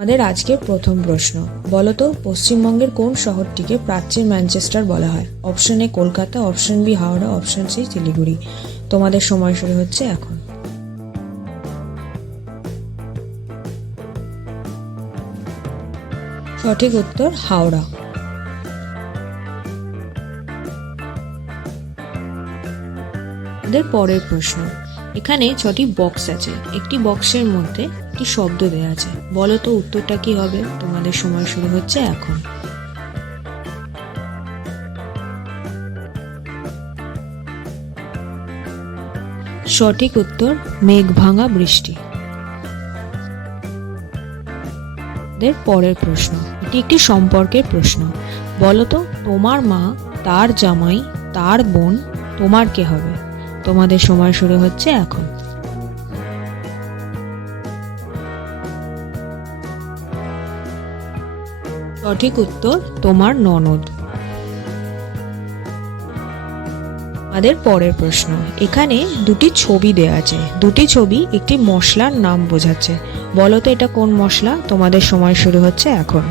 আমাদের আজকের প্রথম প্রশ্ন, বলো তো পশ্চিমবঙ্গের কোন শহরটিকে প্রাচ্যের ম্যানচেস্টার বলা হয়? Option a Kolkata, option b Howrah, option c Siliguri. তোমাদের সময় শুরু হচ্ছে এখন। সঠিক উত্তর হাওড়া। আমাদের পরের প্রশ্ন, এখানে 6টি বক্স আছে, একটি বক্সের মধ্যে একটি শব্দ দেওয়া আছে, বলো তো উত্তরটা কি হবে? তোমাদের সময় শুরু হচ্ছে এখন। সঠিক উত্তর মেঘ ভাঙা বৃষ্টি। পরের প্রশ্ন, এটি একটি সম্পর্কের প্রশ্ন, বলো তো তোমার মা, তার জামাই, তার বোন, তোমার কে হবে? তোমাদের সময় শুরু হচ্ছে এখন। সঠিক উত্তর তোমার ননদ। আমাদের পরের প্রশ্ন, এখানে দুটি ছবি দেওয়া আছে, দুটি ছবি একটি মশলার নাম বোঝাচ্ছে, বলো তো এটা কোন মশলা? তোমাদের সময় শুরু হচ্ছে এখন।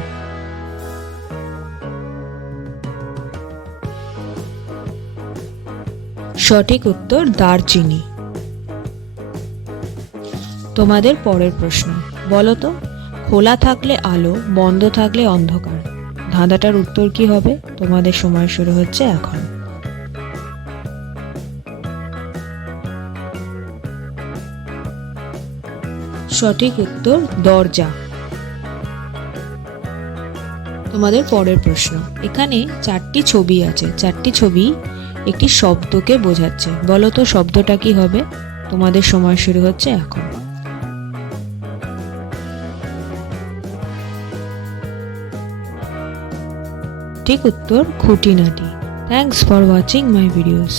সঠিক উত্তর দারচিনি। তোমাদের পরের প্রশ্ন, বলো তো খোলা থাকলে আলো, বন্ধ থাকলে অন্ধকার, ধাঁধাটার উত্তর কি হবে? তোমাদের সময় শুরু হচ্ছে এখন। সঠিক উত্তর দরজা। তোমাদের পরের প্রশ্ন, এখানে 4টি ছবি আছে, 4টি ছবি একটি শব্দকে বোঝাচ্ছে, বলো তো শব্দটা কি হবে? তোমাদের সময় শুরু হচ্ছে এখন। ঠিক উত্তর খুঁটিনাটি। Thanks for watching my videos.